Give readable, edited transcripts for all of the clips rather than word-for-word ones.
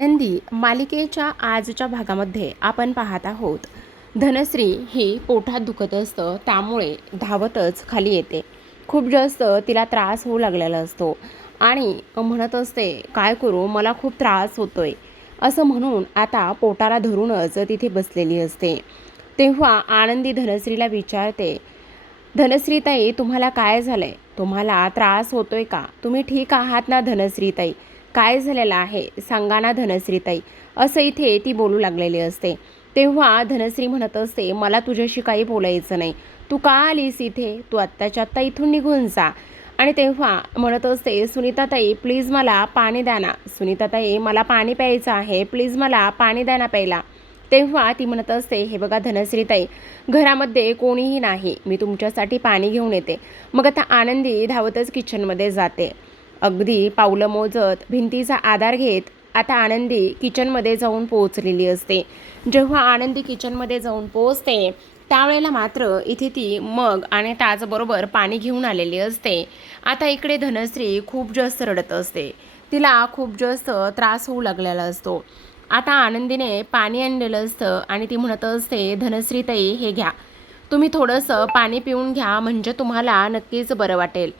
नंदी मालिकेच्या आजच्या भागामध्ये आपण पाहत आहोत. धनश्री ही पोटात दुखत असतं, त्यामुळे धावतच खाली येते. खूप जास्त तिला त्रास होऊ लागलेला असतो आणि म्हणत असते, काय करू, मला खूप त्रास होतोय असं म्हणून आता पोटाला धरूनच तिथे बसलेली असते. तेव्हा आनंदी धनश्रीला विचारते, धनश्रीताई, तुम्हाला काय झालंय? तुम्हाला त्रास होतोय का? तुम्ही ठीक आहात ना धनश्रीताई? काय झालेलं आहे सांगा ना धनश्रीताई, असं इथे ती बोलू लागलेली असते. तेव्हा धनश्री म्हणत असते, मला तुझ्याशी काही बोलायचं नाही. तू का आलीस इथे? तू आत्ताच्या आत्ता इथून निघून जा. आणि तेव्हा म्हणत असते, सुनीताताई प्लीज मला पाणी द्या ना. सुनीताताई, मला पाणी प्यायचं आहे, प्लीज मला पाणी द्या ना प्यायला. तेव्हा ती म्हणत असते, हे बघा धनश्रीताई, घरामध्ये कोणीही नाही, मी तुमच्यासाठी पाणी घेऊन येते. मग आता आनंदी धावतच किचनमध्ये जाते. अगदी पावलं मोजत भिंतीचा आधार घेत आता आनंदी किचनमध्ये जाऊन पोहोचलेली असते. जेव्हा आनंदी किचनमध्ये जाऊन पोहोचते त्यावेळेला मात्र इथे ती मग आणि त्याचबरोबर पाणी घेऊन आलेली असते. आता इकडे धनश्री खूप जास्त रडत असते. तिला खूप जास्त त्रास होऊ लागलेला असतो. आता आनंदीने पाणी आणलेलं असतं आणि ती म्हणत असते, धनश्रीताई हे घ्या, तुम्ही थोडंसं पाणी पिऊन घ्या, म्हणजे तुम्हाला नक्कीच बरं वाटेल,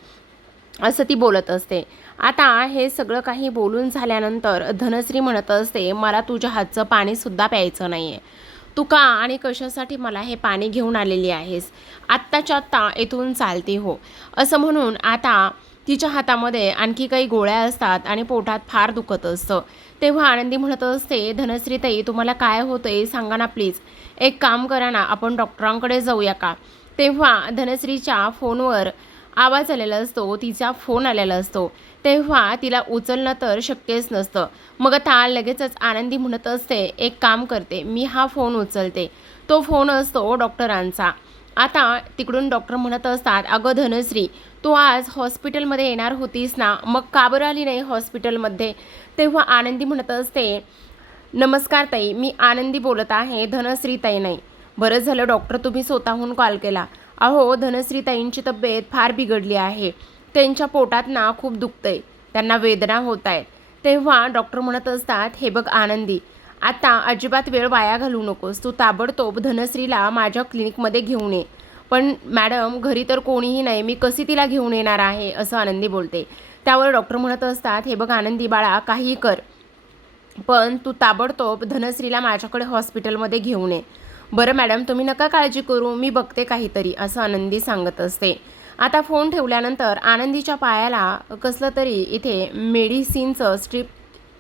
असं ती बोलत असते. आता हे सगळं काही बोलून झाल्यानंतर धनश्री म्हणत असते, मला तुझ्या हातचं पाणीसुद्धा प्यायचं नाही आहे. तू का आणि कशासाठी मला हे पाणी घेऊन आलेली आहेस? आत्ताच्या आत्ता इथून चालते हो. असं म्हणून आता तिच्या हातामध्ये आणखी काही गोळ्या असतात आणि पोटात फार दुखत असतं. तेव्हा आनंदी म्हणत असते, धनश्रीताई तुम्हाला काय होतंय सांगा ना प्लीज. एक काम करा ना, आपण डॉक्टरांकडे जाऊया का? तेव्हा धनश्रीच्या फोनवर आवाज आलेला असतो, तिचा फोन आलेला असतो. तेव्हा तिला उचलणं तर शक्यच नसतं. मग आता लगेचच आनंदी म्हणत असते, एक काम करते, मी हा फोन उचलते. तो फोन असतो डॉक्टरांचा. आता तिकडून डॉक्टर म्हणत असतात, अगं धनश्री, तू आज हॉस्पिटलमध्ये येणार होतीस ना, मग का बरं आली नाही हॉस्पिटलमध्ये? तेव्हा आनंदी म्हणत असते, नमस्कार ताई, मी आनंदी बोलत आहे, धनश्री ताई नाही. बरं झालं डॉक्टर तुम्ही स्वतःहून कॉल केला. अहो धनश्री ताईंची तब्येत फार बिघडली आहे. त्यांच्या पोटात ना खूप दुखतंय, त्यांना वेदना होत आहेत. तेव्हा डॉक्टर म्हणत असतात, हे बघ आनंदी, आता अजिबात वेळ वाया घालू नकोस. तू ताबडतोब धनश्रीला माझ्या क्लिनिकमध्ये घेऊन ये. पण मॅडम घरी तर कोणीही नाही, मी कशी तिला घेऊन येणार आहे, असं आनंदी बोलते. त्यावर डॉक्टर म्हणत असतात, हे बघ आनंदी बाळा, काही कर, पण तू ताबडतोब धनश्रीला माझ्याकडे हॉस्पिटलमध्ये घेऊन ये. बरं मॅडम तुम्ही नका काळजी करू, मी बघते काहीतरी, असं आनंदी सांगत असते. आता फोन ठेवल्यानंतर आनंदीच्या पायाला कसलं तरी इथे मेडिसिनचं स्ट्रीप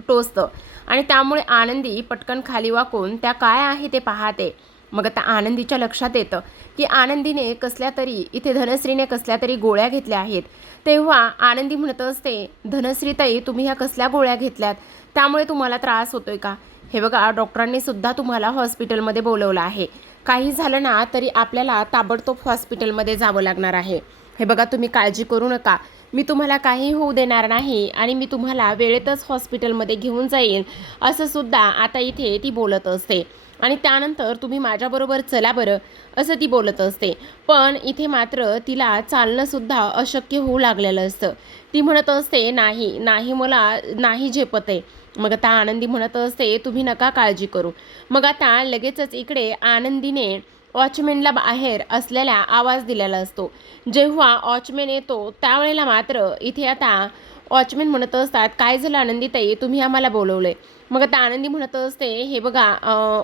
टोचतं आणि त्यामुळे आनंदी पटकन खाली वाकून त्या काय आहे ते पाहते. मग आता आनंदीच्या लक्षात येतं की आनंदीने कसल्या तरी इथे धनश्रीने कसल्या तरी गोळ्या घेतल्या आहेत. तेव्हा आनंदी म्हणत असते, धनश्रीताई तुम्ही ह्या कसल्या गोळ्या घेतल्यात, त्यामुळे तुम्हाला त्रास होतोय का? हे बघा डॉक्टरांनी सुद्धा तुम्हाला हॉस्पिटलमध्ये बोलवलं आहे. काही झालं ना तरी आपल्याला ताबडतोब हॉस्पिटलमध्ये जावं लागणार आहे. हे बघा तुम्ही काळजी करू नका, मी तुम्हाला काही होऊ देणार नाही आणि मी तुम्हाला वेळेतच हॉस्पिटलमध्ये घेऊन जाईल, असं सुद्धा आता इथे ती बोलत असते. आणि त्यानंतर तुम्ही माझ्याबरोबर चला बरं, असं ती बोलत असते. पण इथे मात्र तिला चालणंसुद्धा अशक्य होऊ लागलेलं असतं. ती म्हणत असते, नाही नाही मला नाही झेपत आहे. मग आता आनंदी म्हणत असते, तुम्ही नका काळजी करू. मग आता लगेचच इकडे आनंदीने वॉचमॅनला बाहेर असलेला आवाज दिलेला असतो. जेव्हा वॉचमॅन येतो त्यावेळेला मात्र इथे आता वॉचमॅन म्हणत असतात, काय झालं आनंदीताई, तुम्ही आम्हाला बोलवलंय? मग आता आनंदी म्हणत असते, हे बघा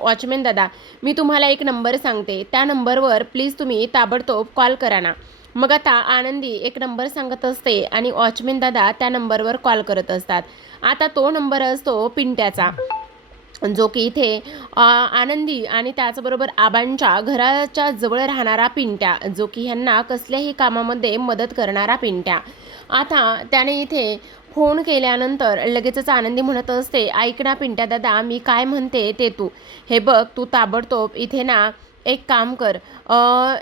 वॉचमॅन दादा, मी तुम्हाला एक नंबर सांगते, त्या नंबरवर प्लीज तुम्ही ताबडतोब कॉल करा ना. मग आता आनंदी एक नंबर सांगत असते आणि वॉचमॅन दादा त्या नंबरवर कॉल करत असतात. आता तो नंबर असतो पिंट्याचा, जो की इथे आनंदी आणि त्याचबरोबर आबांच्या घराच्या जवळ राहणारा पिंट्या, जो की ह्यांना कसल्याही कामामध्ये मदत करणारा पिंट्या. आता त्याने इथे फोन केल्यानंतर लगेचच आनंदी म्हणत असते, ऐक ना पिंट्या दादा, मी काय म्हणते ते तू हे बघ, तू ताबडतोब इथे ना एक काम कर,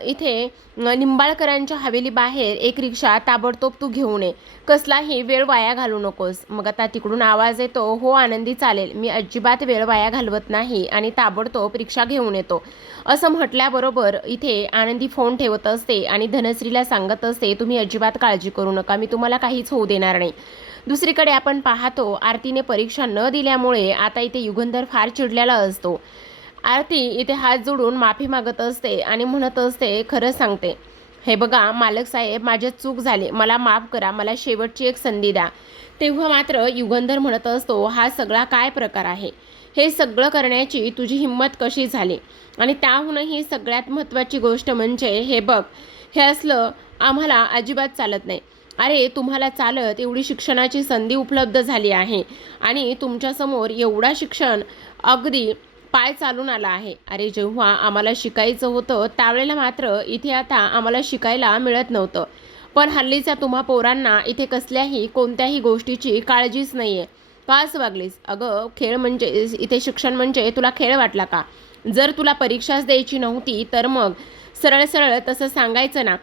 इथे निंबाळकरांच्या हवेली बाहेर एक रिक्षा ताबडतोब तू घेऊन ये, कसलाही वेळ वाया घालू नकोस. मग आता तिकडून आवाज येतो, हो आनंदी चालेल, मी अजिबात वेळ वाया घालवत नाही आणि ताबडतोब रिक्षा घेऊन येतो, असं म्हटल्याबरोबर इथे आनंदी फोन ठेवत असते आणि धनश्रीला सांगत असते, तुम्ही अजिबात काळजी करू नका, मी तुम्हाला काहीच होऊ देणार नाही. दुसरीकडे आपण पाहतो आरतीने परीक्षा न दिल्यामुळे आता इथे युगंधर फार चिडलेला असतो. आरती इथे हात जोडून माफी मागत असते आणि म्हणत असते, खरं सांगते, हे बघा मालक साहेब, माझी चूक झाली, मला माफ करा, मला शेवटची एक संधी द्या. तेव्हा मात्र युगंधर म्हणत असतो, हा सगळा काय प्रकार आहे? हे सगळं करण्याची तुझी हिंमत कशी झाली? आणि त्याहूनही सगळ्यात महत्त्वाची गोष्ट म्हणजे हे बघ, हे असलं आम्हाला अजिबात चालत नाही. अरे तुम्हाला चालत एवढी शिक्षणाची संधी उपलब्ध झाली आहे आणि तुमच्यासमोर एवढा शिक्षण अगदी पाय चालून आला आहे. अरे जेव्हा आम्हाला शिकायचं होतं त्यावेळेला मात्र इथे आता आम्हाला शिकायला मिळत नव्हतं. पण हल्लीच्या तुम्हा पोरांना इथे कसल्याही कोणत्याही गोष्टीची काळजीच नाही आहे. का असं वागलीस? अगं खेळ म्हणजे इथे शिक्षण म्हणजे तुला खेळ वाटला का? जर तुला परीक्षाच द्यायची नव्हती तर मग सरळ सरळ तसं सांगायचं ना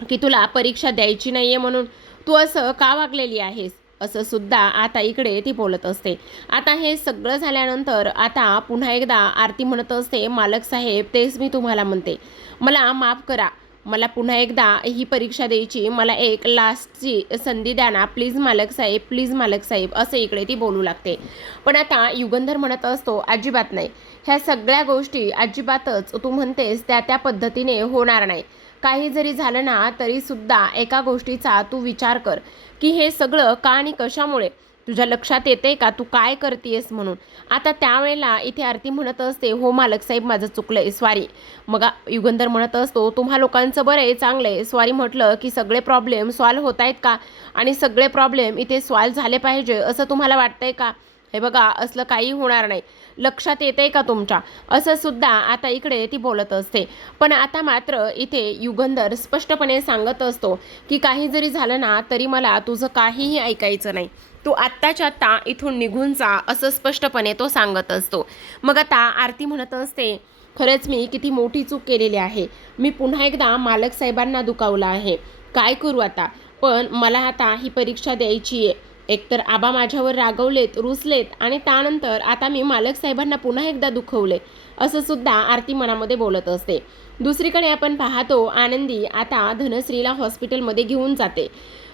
की तुला परीक्षा द्यायची नाही आहे म्हणून. तू असं का वागलेली आहेस? असं सुद्धा आता इकडे ती बोलत असते. आता हे सगळं झाल्यानंतर आता पुन्हा एकदा आरती म्हणत असते, मालक साहेब तेच मी तुम्हाला म्हणते, मला माफ करा, मला पुन्हा एकदा ही परीक्षा द्यायची, मला एक लास्टची संधी द्या ना प्लीज मालक साहेब, प्लीज मालक साहेब, असं इकडे ती बोलू लागते. पण आता युगंधर म्हणत असतो, अजिबात नाही, ह्या सगळ्या गोष्टी अजिबातच तू म्हणतेस त्या त्या पद्धतीने होणार नाही. काही जरी झालं ना तरी सुद्धा एका गोष्टीचा तू विचार कर की हे सगळं का आणि कशामुळे? तुझ्या लक्षात येते का तू काय करतेस म्हणून? आता त्यावेळेला इथे आरती म्हणत असते, हो मालक साहेब माझं चुकलंय, सॉरी. मग युगंधर म्हणत असतो, तुम्हा लोकांचं बरं आहे, चांगलं आहे, सॉरी म्हटलं की सगळे प्रॉब्लेम सॉल्व्ह होत आहेत का? आणि सगळे प्रॉब्लेम इथे सॉल्व्ह झाले पाहिजे असं तुम्हाला वाटतंय का? हे बघा असलं काही होणार नाही, लक्षात येते का तुमच्या? असं सुद्धा आता इकडे ती बोलत असते. पण आता मात्र इथे युगंधर स्पष्टपणे सांगत असतो की काही जरी झालं ना तरी मला तुझं काहीही ऐकायचं नाही, तू आत्ताच्या आत्ता इथून निघून जा, असं स्पष्टपणे तो सांगत असतो. मग आता आरती म्हणत असते, खरंच मी किती मोठी चूक केलेली आहे, मी पुन्हा एकदा मालक साहेबांना दुखावलं आहे, काय करू आता? पण मला आता ही परीक्षा द्यायची आहे. एकतर आबा माझ्यावर रागवलेत, रुसलेत आणि त्यानंतर आता मी मालक साहेबांना पुन्हा एकदा दुखवले, असं सुद्धा आरती मनामध्ये बोलत असते. दुसरीकडे आपण पाहतो आनंदी आता धनश्रीला हॉस्पिटलमध्ये घेऊन जाते.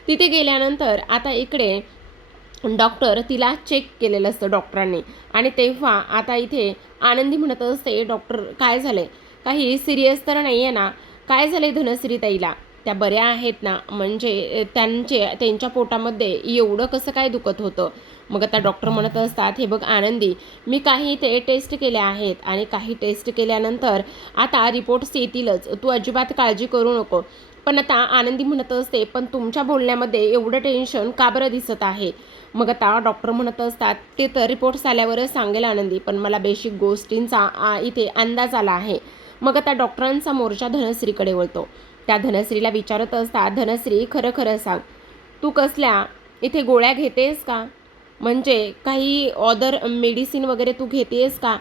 तिथे गेल्यानंतर आता इकडे डॉक्टर तिला चेक केलेलं असतं डॉक्टरांनी आणि तेव्हा आता इथे आनंदी म्हणत असते, डॉक्टर काय झालंय? काही सिरियस तर नाही आहे ना? काय झालंय धनश्री ताईला? त्या बऱ्या आहेत ना? म्हणजे त्यांच्या पोटामध्ये एवढं कसं काय दुखत होतं? मग आता डॉक्टर म्हणत असतात, हे बघ आनंदी, मी काही ते टेस्ट केल्या आहेत आणि काही टेस्ट केल्यानंतर आता रिपोर्ट्स येतीलच, तू अजिबात काळजी करू नको. पण आता आनंदी म्हणत असते, पण तुमच्या बोलण्यामध्ये एवढं टेन्शन का बरं दिसत आहे? मग आता डॉक्टर म्हणत असतात, ते तर रिपोर्ट्स आल्यावरच सांगेल आनंदी, पण मला बेसिक गोष्टींचा इथे अंदाज आला आहे. मग आता डॉक्टरांचा मोर्चा धनश्रीकडे वळतो. त्या धनश्रीला विचारत असतात, धनश्री खरं खरं सांग, तू कसल्या इथे गोळ्या घेतेस का? म्हणजे काही ऑदर मेडिसिन वगैरे तू घेतेस का?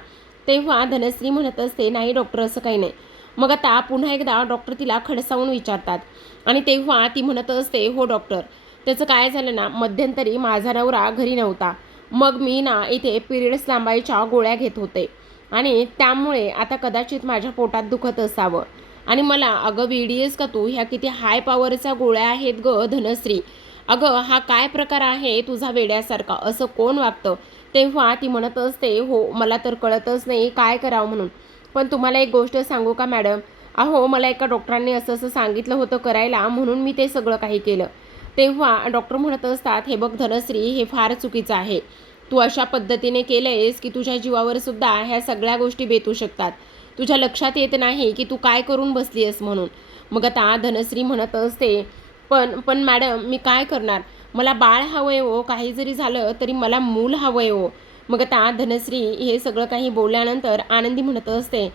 तेव्हा धनश्री म्हणत असते, नाही डॉक्टर असं काही नाही. मग आता पुन्हा एकदा डॉक्टर तिला खडसावून विचारतात आणि तेव्हा ती म्हणत असते, हो डॉक्टर, त्याचं काय झालं ना, मध्यंतरी माझा नवरा घरी नव्हता, मग मी ना इथे पिरियड्स लांबायच्या गोळ्या घेत होते आणि त्यामुळे आता कदाचित माझ्या पोटात दुखत असावं. आणि मला अगं वेडी का तू? ह्या किती हाय पॉवरच्या गोळ्या आहेत गं धनश्री, अगं हा काय प्रकार आहे तुझा वेड्यासारखा, असं कोण वागतं? तेव्हा ती म्हणत असते, हो मला तर कळतच नाही काय करावं म्हणून. पण तुम्हाला एक गोष्ट सांगू का मॅडम? अहो मला एका डॉक्टरांनी असं असं सांगितलं होतं करायला, म्हणून मी ते सगळं काही केलं. तेव्हा डॉक्टर म्हणत असतात, हे बघ धनश्री, हे फार चुकीचं आहे, तू अशा पद्धतीने केलंयस की तुझ्या जीवावर सुद्धा ह्या सगळ्या गोष्टी बेतू शकतात. तुझ्या लक्षात येत नाही की तू काय करून बसली आहेस म्हणून. मग आता धनश्री म्हणत असते, पण मॅडम मी काय करणार, मला बाळ हवं आहे हो, काही जरी झालं तरी मला मूल हवं आहे हो. मग आता धनश्री हे सगळं काही बोलल्यानंतर आनंदी म्हणत असते,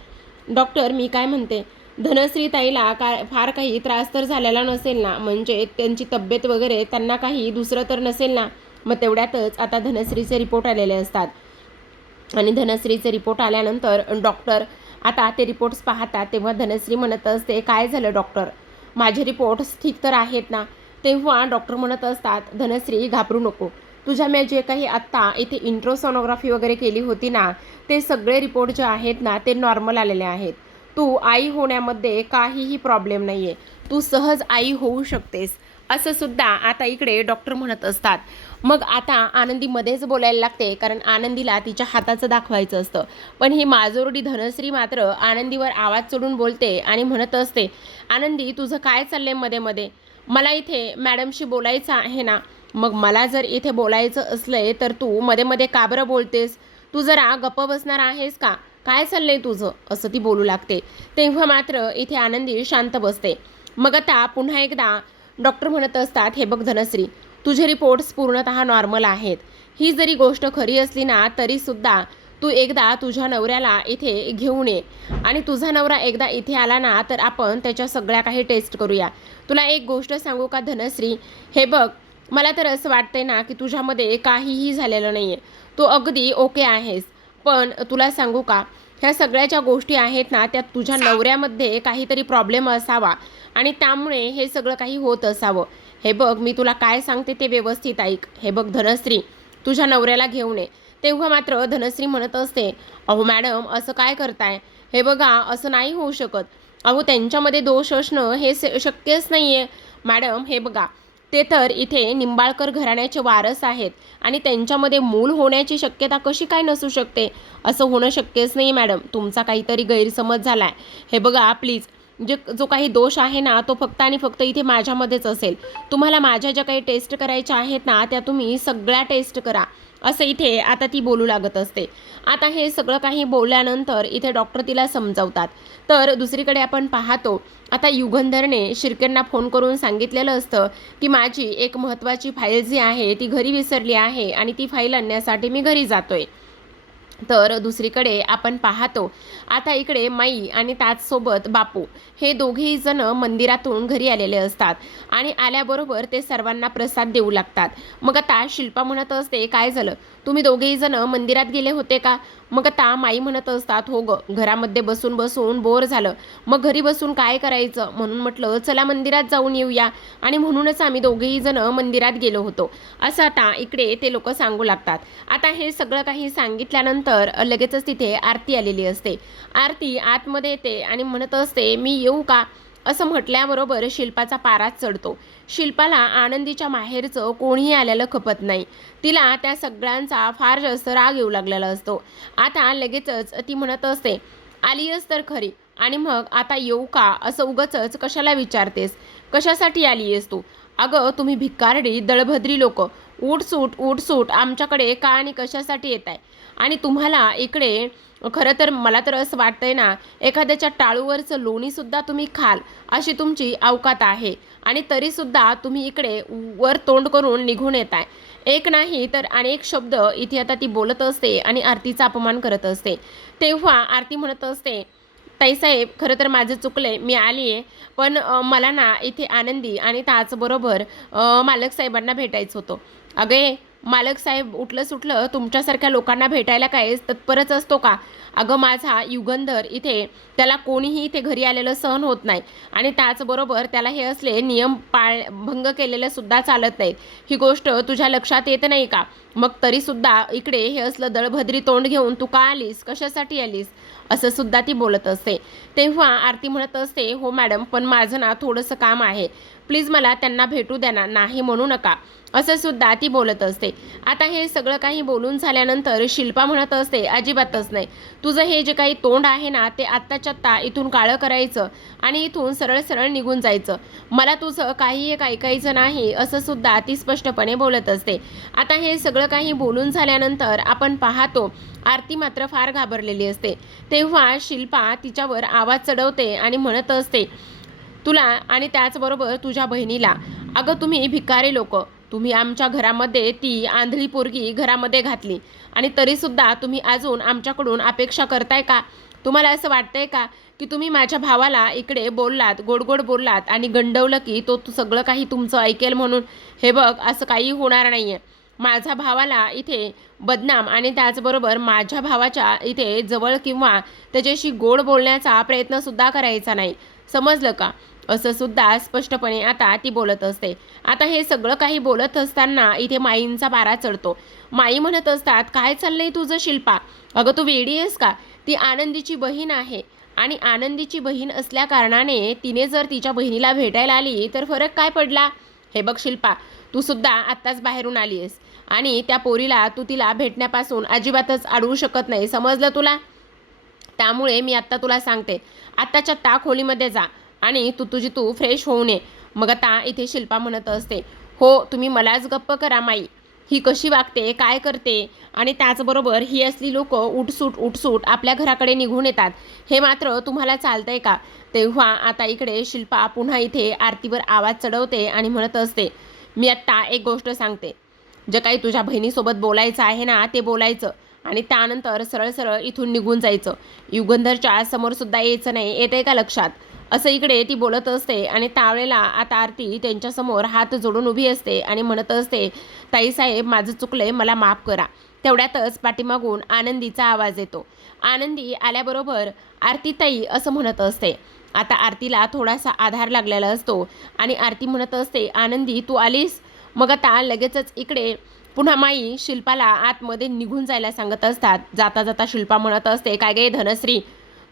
डॉक्टर मी काय म्हणते, धनश्री ताईला फार काही त्रास तर झालेला नसेल ना? म्हणजे त्यांची तब्येत वगैरे त्यांना काही दुसरं तर नसेल ना? मग तेवढ्यातच आता धनश्रीचे रिपोर्ट आलेले असतात आणि धनश्रीचे रिपोर्ट आल्यानंतर डॉक्टर आता ते रिपोर्ट्स पाहतात. तेव्हा धनश्री म्हणत असते, काय झालं डॉक्टर, माझे रिपोर्ट्स ठीक तर आहेत ना? तेव्हा डॉक्टर म्हणत असतात, धनश्री घाबरू नको, तुझ्या मी जे काही आत्ता इथे इंट्रोसोनोग्राफी वगैरे केली होती ना, ते सगळे रिपोर्ट जे आहेत ना ते नॉर्मल आलेले आहेत. तू आई होण्यामध्ये काहीही प्रॉब्लेम नाही आहे, तू सहज आई होऊ शकतेस, असं सुद्धा आता इकडे डॉक्टर म्हणत असतात. मग आता आनंदी मध्येच बोलायला लागते, कारण आनंदीला तिच्या हाताचं दाखवायचं असतं. पण ही माजोरडी धनश्री मात्र आनंदीवर आवाज चढून बोलते आणि म्हणत असते, आनंदी तुझं काय चाललंय मध्ये मध्ये? मला इथे मॅडमशी बोलायचं आहे ना. मग मला जर इथे बोलायचं असलंय तर तू मध्ये मध्ये का बरं बोलतेस? तू जरा गप्प बसणार आहेस का? काय चाललंय तुझं? असं ती बोलू लागते. तेव्हा मात्र इथे आनंदी शांत बसते. मग आता पुन्हा एकदा डॉक्टर म्हणत असतात, हे बघ धनश्री, तुझे रिपोर्ट्स पूर्णतः नॉर्मल आहेत. ही जरी गोष्ट खरी असली ना तरीसुद्धा तू एकदा तुझ्या नवऱ्याला इथे घेऊन ये आणि तुझा नवरा एकदा इथे आला ना तर आपण त्याच्या सगळ्या काही टेस्ट करूया. तुला एक गोष्ट सांगू का धनश्री? हे बघ, मला तर असं वाटतंय ना की तुझ्यामध्ये काहीही झालेलं नाही आहे. तू अगदी ओके आहेस. पण तुला सांगू का, ह्या सगळ्या ज्या गोष्टी आहेत ना त्या तुझ्या नवऱ्यामध्ये काहीतरी प्रॉब्लेम असावा आणि त्यामुळे हे सगळं काही होत असावं. हे बघ, मी तुला काय सांगते ते व्यवस्थित ऐक. हे बघ धनश्री, तुझ्या नवऱ्याला घेऊन ये. तेव्हा मात्र धनश्री म्हणत असते, अहो मॅडम असं काय करताय? हे बघा, असं नाही होऊ शकत. अहो त्यांच्यामध्ये दोष असणं हे शक्यच नाही आहे. मॅडम हे बघा, ते तर इथे निंबाळकर घराण्याचे वारस आहेत आणि त्यांच्यामध्ये मूल होण्याची शक्यता कशी काय नसू शकते? असं होणं शक्यच नाही मॅडम. तुमचा काहीतरी गैरसमज झाला आहे. हे बघा प्लीज, जो काही दोष आहे ना तो फक्त आणि फक्त इथे माझ्यामध्येच असेल. तुम्हाला माझ्या ज्या काही टेस्ट करायच्या आहेत ना त्या तुम्ही सगळ्या टेस्ट करा, असं इथे आता ती बोलू लागत असते. आता हे सगळं काही बोलल्यानंतर इथे डॉक्टर तिला समजावतात. तर दुसरीकडे आपण पाहतो, आता युगंधरने शिर्केंना फोन करून सांगितलेलं असतं की माझी एक महत्त्वाची फाईल जी आहे ती घरी विसरली आहे आणि ती फाईल आणण्यासाठी मी घरी जातोय. तर दुसरीकडे आपण पाहतो, आता इकडे माई आणि त्याचसोबत बापू हे दोघेही जण मंदिरातून घरी आलेले असतात आणि आल्याबरोबर ते सर्वांना प्रसाद देऊ लागतात. मग आता शिल्पा म्हणत असते, काय झालं, तुम्ही दोघेही जण मंदिरात गेले होते का? मग आता माई म्हणत असतात, हो ग, घरामध्ये बसून बसून बोर झालं, मग घरी बसून काय करायचं म्हणून म्हटलं चला मंदिरात जाऊन येऊया आणि म्हणूनच आम्ही दोघेही जण मंदिरात गेलो होतो, असं आता इकडे ते लोक सांगू लागतात. आता हे सगळं काही सांगितल्यानंतर लगेचच तिथे आरती आलेली असते. आरती आतमध्ये येते आणि म्हणत असते, मी येऊ का? असं म्हटल्याबरोबर शिल्पाचा पाराच चढतो. शिल्पाला आनंदीच्या माहेरचं कोणीही आलेलं खपत नाही. तिला त्या सगळ्यांचा फार जास्त राग येऊ लागलेला असतो. आता लगेचच ती म्हणत असते, आलीयस तर खरी, आणि मग आता येऊ का असं उगाचच कशाला विचारतेस? कशासाठी आलीयस तू? अगं तुम्ही भिकारडी दळभद्री लोक उठसूट आमच्याकडे का आणि कशासाठी येत आहे? आणि तुम्हाला इकडे खरं तर मला तर असं वाटतंय ना, एखाद्याच्या टाळूवरचं लोणीसुद्धा तुम्ही खाल अशी तुमची अवकात आहे आणि तरीसुद्धा तुम्ही इकडे वर तोंड करून निघून येत आहे. एक नाही तर अनेक शब्द इथे आता ती बोलत असते आणि आरतीचा अपमान करत असते. तेव्हा आरती म्हणत असते, ताईसाहेब खरं तर माझं चुकलंय, मी आली आहे, पण मला ना इथे आनंदी आणि त्याचबरोबर मालक साहेबांना भेटायचं होतं. अगे मालक साहेब उठलं सुटलं तुमच्यासारख्या लोकांना भेटायला काय तत्परच असतो का? अगं माझा युगंधर इथे, त्याला कोणीही इथे घरी आलेलं सहन होत नाही आणि त्याचबरोबर त्याला हे असले नियम भंग केलेले सुद्धा चालत नाहीत. ही गोष्ट तुझ्या लक्षात येत नाही का? मग तरीसुद्धा इकडे हे असलं दळभद्री तोंड घेऊन तू का आलीस, कशासाठी आलीस, असं सुद्धा ती बोलत असते. तेव्हा आरती म्हणत असते, हो मॅडम, पण माझं ना थोडंसं काम आहे, प्लीज मला त्यांना भेटू द्या ना, नाही म्हणू नका, असं सुद्धा ती बोलत असते. आता हे सगळं काही बोलून झाल्यानंतर शिल्पा म्हणत असते, अजिबातच नाही, तुझं हे जे काही तोंड आहे ना ते आत्ताच्या आत्ता इथून काळं करायचं आणि इथून सरळ सरळ निघून जायचं. मला तुझं काही एक ऐकायचं नाही, असं सुद्धा ती स्पष्टपणे बोलत असते. आता हे सगळं काही बोलून झाल्यानंतर आपण पाहतो, आरती मात्र फार घाबरलेली असते. तेव्हा शिल्पा तिच्यावर आवाज चढवते आणि म्हणत असते, तुला आणि त्याचबरोबर तुझ्या बहिणीला, अगं तुम्ही भिकारी लोक, तुम्ही आमच्या घरामध्ये ती आंधळी पोरगी घरामध्ये घातली आणि तरीसुद्धा तुम्ही अजून आमच्याकडून अपेक्षा करताय का? तुम्हाला असं वाटतंय का की तुम्ही माझ्या भावाला इकडे बोललात, गोड बोललात आणि गंडवलं की तो सगळं काही तुमचं ऐकेल म्हणून? हे बघ, असं काही होणार नाही आहे. माझ्या भावाला इथे बदनाम आणि त्याचबरोबर माझ्या भावाच्या इथे जवळ किंवा त्याच्याशी गोड बोलण्याचा प्रयत्नसुद्धा करायचा नाही, समजलं का? असं सुद्धा स्पष्टपणे आता ती बोलत असते. आता हे सगळं काही बोलत असताना इथे माईंचा पारा चढतो. माई म्हणत असतात, काय चाललंय तुझं शिल्पा? अगं तू वेडी आहेस का? ती आनंदीची बहीण आहे आणि आनंदीची बहीण असल्या कारणाने तिने जर तिच्या बहिणीला भेटायला आली तर फरक काय पडला? हे बघ शिल्पा, तू सुद्धा आत्ताच बाहेरून आली आहेस आणि त्या पोरीला तू तिला भेटण्यापासून अजिबातच अडवू शकत नाही, समजलं तुला? त्यामुळे मी आत्ता तुला सांगते, आत्ताच्या आत्ता खोलीमध्ये जा आणि तू फ्रेश होऊन ये. मग आता इथे शिल्पा म्हणत असते, हो तुम्ही मलाच गप्प करा माई, ही कशी वागते, काय करते, आणि त्याचबरोबर ही असली लोक उठसूट आपल्या घराकडे निघून येतात, हे मात्र तुम्हाला चालतंय का? तेव्हा आता इकडे शिल्पा पुन्हा इथे आरतीवर आवाज चढवते आणि म्हणत असते, मी आत्ता एक गोष्ट सांगते, जे काही तुझ्या बहिणीसोबत बोलायचं आहे ना ते बोलायचं आणि त्यानंतर सरळ सरळ इथून निघून जायचं. युगंधरच्या समोरसुद्धा यायचं नाही, येते का लक्षात? असं इकडे ती बोलत असते आणि त्यावेळेला आता आरती त्यांच्यासमोर हात जोडून उभी असते आणि म्हणत असते, ताईसाहेब माझं चुकलंय, मला माफ करा. तेवढ्यातच पाठीमागून आनंदीचा आवाज येतो. आनंदी आल्याबरोबर आरती ताई असं म्हणत असते. आता आरतीला थोडासा आधार लागलेला असतो आणि आरती म्हणत असते, आनंदी तू आलीस? मग आता लगेचच इकडे पुन्हा माई शिल्पाला आतमध्ये निघून जायला सांगत असतात. जाता जाता शिल्पा म्हणत असते, काय गे धनश्री,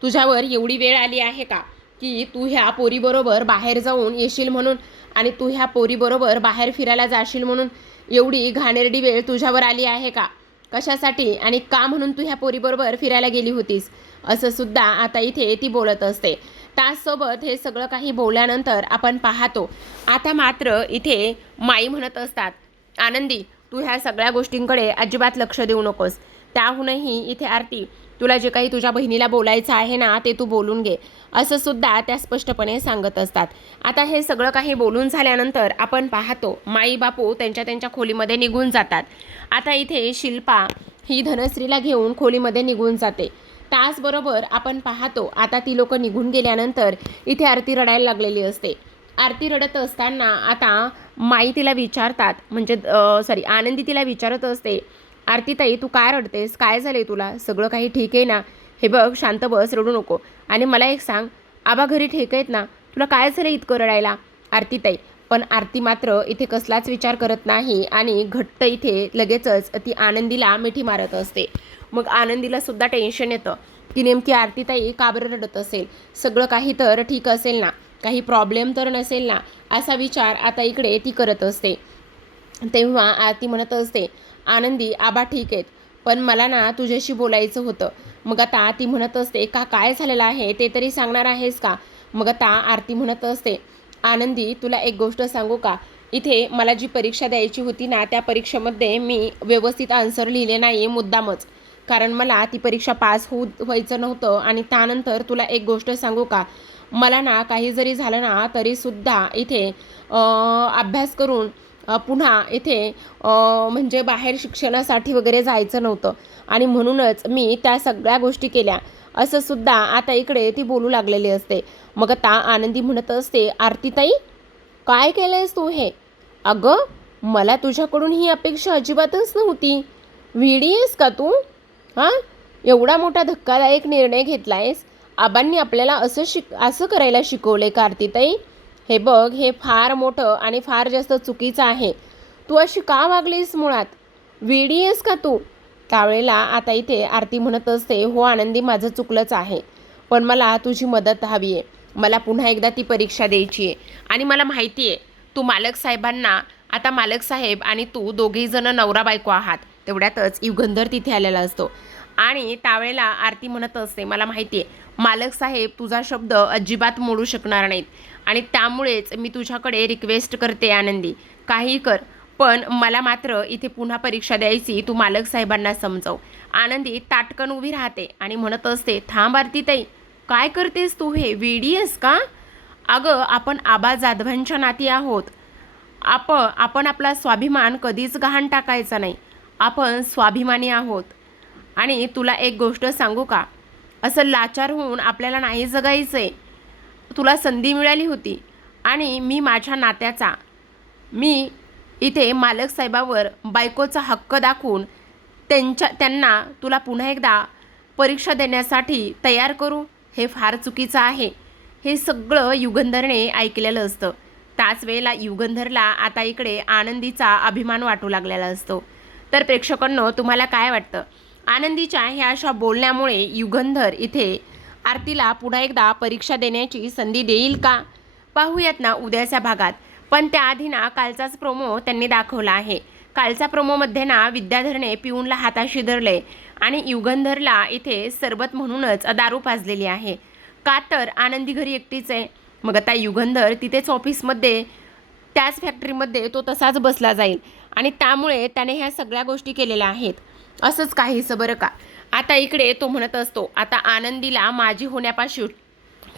तुझ्यावर एवढी वेळ आली आहे का की तू ह्या पोरीबरोबर बाहेर जाऊन येशील म्हणून, आणि तू ह्या पोरीबरोबर बाहेर फिरायला जाशील म्हणून एवढी घाणेरडी वेळ तुझ्यावर आली आहे का? कशासाठी आणि का म्हणून तू ह्या पोरीबरोबर फिरायला गेली होतीस? असं सुद्धा आता इथे ती बोलत असते. त्याचसोबत हे सगळं काही बोलल्यानंतर आपण पाहतो आता मात्र इथे माई म्हणत असतात, आनंदी तू ह्या सगळ्या गोष्टींकडे अजिबात लक्ष देऊ नकोस. त्याहूनही इथे आरती, तुला जे काही तुझ्या बहिणीला बोलायचं आहे ना ते तू बोलून घे, असं सुद्धा त्या स्पष्टपणे सांगत असतात. आता हे सगळं काही बोलून झाल्यानंतर आपण पाहतो माई बापू त्यांच्या खोलीमध्ये निघून जातात. आता इथे शिल्पा ही धनश्रीला घेऊन खोलीमध्ये निघून जाते. त्याचबरोबर आपण पाहतो आता ती लोक निघून गेल्यानंतर इथे आरती रडायला लागलेली असते. आरती रडत असताना आता माई तिला विचारतात, म्हणजे आनंदी तिला विचारत असते, आरतीताई तू काय रडतेस, काय झाले तुला, सगळं काही ठीक आहे ना? हे बघ शांत बस, रडू नको, आणि मला एक सांग, आबा घरी ठीक आहेत ना? तुला काय झालं इतकं रडायला? आरतीताई, पण आरती मात्र इथे कसलाच विचार करत नाही आणि घट्ट इथे लगेचच ती आनंदीला मिठी मारत असते. मग आनंदीला सुद्धा टेन्शन येतं की नेमकी आरतीताई का बरं रडत असेल, सगळं काही तर ठीक असेल ना, काही प्रॉब्लेम तर नसेल ना, असा विचार आता इकडे ती करत असते. तेव्हा आरती म्हणत असते, आनंदी आबा ठीक आहेत, पण मला ना तुझ्याशी बोलायचं होतं. मग आता ती म्हणत असते, का काय झालेलं आहे ते तरी सांगणार आहेस का? मग आता आरती म्हणत असते, आनंदी तुला एक गोष्ट सांगू का, इथे मला जी परीक्षा द्यायची होती ना त्या परीक्षेमध्ये मी व्यवस्थित आन्सर लिहिले नाही मुद्दामच, कारण मला ती परीक्षा पास व्हायचं नव्हतं. आणि त्यानंतर तुला एक गोष्ट सांगू का, मला ना काही जरी झालं ना तरीसुद्धा इथे अभ्यास करून पुन्हा इथे म्हणजे बाहेर शिक्षणासाठी वगैरे जायचं नव्हतं, आणि म्हणूनच मी त्या सगळ्या गोष्टी केल्या, असं सुद्धा आता इकडे ती बोलू लागलेली असते. मग आता आनंदी म्हणत असते, आरतीताई काय केलंयस तू हे? अगं मला तुझ्याकडून ही अपेक्षा अजिबातच नव्हती. वेडी आहेस का तू? हां, एवढा मोठा धक्कादायक निर्णय घेतलायस? आबांनी आपल्याला असं करायला शिकवले का आरतीताई? हे बघ, हे फार मोठं आणि फार जास्त चुकीचं आहे. तू अशी का वागलीस मुळात? वेडी आहेस का तू? त्यावेळेला आता इथे आरती म्हणत असते, हो आनंदी माझं चुकलंच आहे, पण मला तुझी मदत हवी आहे. मला पुन्हा एकदा ती परीक्षा द्यायची आहे आणि मला माहिती आहे तू मालक साहेबांना, आता मालक साहेब आणि तू दोघेहीजण नवरा बायको आहात. तेवढ्यातच युगंधर तिथे आलेला असतो आणि त्यावेळेला आरती म्हणत असते, मला माहिती आहे मालक साहेब तुझा शब्द अजिबात मोडू शकणार नाहीत, आणि त्यामुळेच मी तुझ्याकडे रिक्वेस्ट करते आनंदी, काही कर, पण मला मात्र इथे पुन्हा परीक्षा द्यायची तू मालक साहेबांना समजव. आनंदी ताटकन उभी राहते आणि म्हणत असते, थांब आरतीताई, काय करतेस तू, हे वेडी आहेस का? अगं आपण आबा जाधवांच्या नाती आहोत. आपण आपला स्वाभिमान कधीच गहाण टाकायचा नाही. आपण स्वाभिमानी आहोत. आणि तुला एक गोष्ट सांगू का, असं लाचार होऊन आपल्याला नाही जगायचंय. तुला संधी मिळाली होती आणि मी माझ्या नात्याचा, मी इथे मालक साहेबावर बायकोचा हक्क दाखवून त्यांना तुला पुन्हा एकदा परीक्षा देण्यासाठी तयार करू, हे फार चुकीचं आहे. हे सगळं युगंधरने ऐकलेलं असतं. त्याच वेळेला युगंधरला आता इकडे आनंदीचा अभिमान वाटू लागलेला असतो. तर प्रेक्षकांनो, तुम्हाला काय वाटतं, आनंदीच्या ह्या अशा बोलण्यामुळे युगंधर इथे आरतीला पुन्हा एकदा परीक्षा देण्याची संधी देईल का? पाहूयात ना उद्याच्या भागात. पण त्याआधी ना कालचाच प्रोमो त्यांनी दाखवला आहे, कालच्या प्रोमोमध्ये ना विद्याधरने पिऊनला हाताशी धरले आणि युगंधरला इथे सरबत म्हणूनच दारू पाजलेली आहे. का तर आनंदी घरी एकटीच आहे. मग आता युगंधर तिथेच ऑफिसमध्ये त्याच फॅक्टरीमध्ये तो तसाच बसला जाईल आणि त्यामुळे त्याने ह्या सगळ्या गोष्टी केलेल्या आहेत. असंच काहीसं बरं का. आता इकडे तो म्हणत असतो, आता आनंदीला माझी होण्यापासून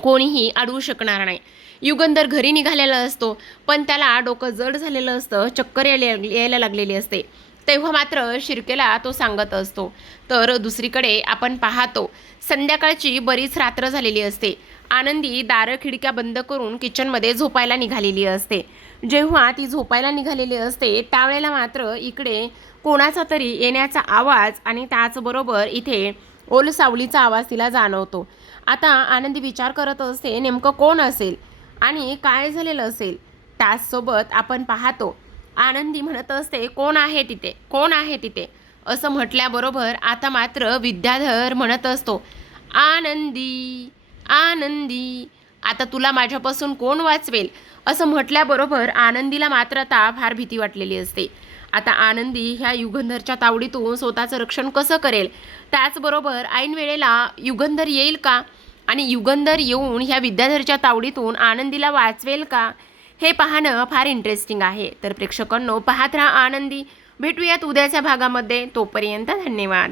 कोणीही अडवू शकणार नाही. युगंधर घरी निघालेला असतो, पण त्याला डोकं जड झालेलं असतं, चक्कर यायला लागलेली असते. तेव्हा मात्र शिर्केला तो सांगत असतो. तर दुसरीकडे आपण पाहतो संध्याकाळची बरीच रात्र झालेली असते. आनंदी दारं खिडक्या बंद करून किचनमध्ये झोपायला निघालेली असते. जेव्हा ती झोपायला निघालेली असते त्यावेळेला मात्र इकडे कोणाचा तरी येण्याचा आवाज आणि त्याचबरोबर इथे ओलसावलीचा आवाज तिला जाणवतो. आता आनंदी विचार करत असते नेमकं कोण असेल आणि काय झालेलं असेल. त्याचसोबत आपण पाहतो आनंदी म्हणत असते, कोण आहे तिथे, कोण आहे तिथे, असं म्हटल्याबरोबर आता मात्र विद्याधर म्हणत असतो, आनंदी आनंदी आता तुला माझ्यापासून कोण वाचवेल, असं म्हटल्याबरोबर आनंदीला मात्र आता फार भीती वाटलेली असते. आता आनंदी ह्या युगंधरच्या तावडीतून स्वतःचं रक्षण कसं करेल. त्याचबरोबर ऐन वेळेला युगंधर येईल का आणि युगंधर येऊन ह्या विद्याधरच्या तावडीतून आनंदीला वाचवेल का, हे पाहणं फार इंटरेस्टिंग आहे. तर प्रेक्षकांनो, पाहत राहा आनंदी. भेटूयात उद्याच्या भागामध्ये. तोपर्यंत धन्यवाद.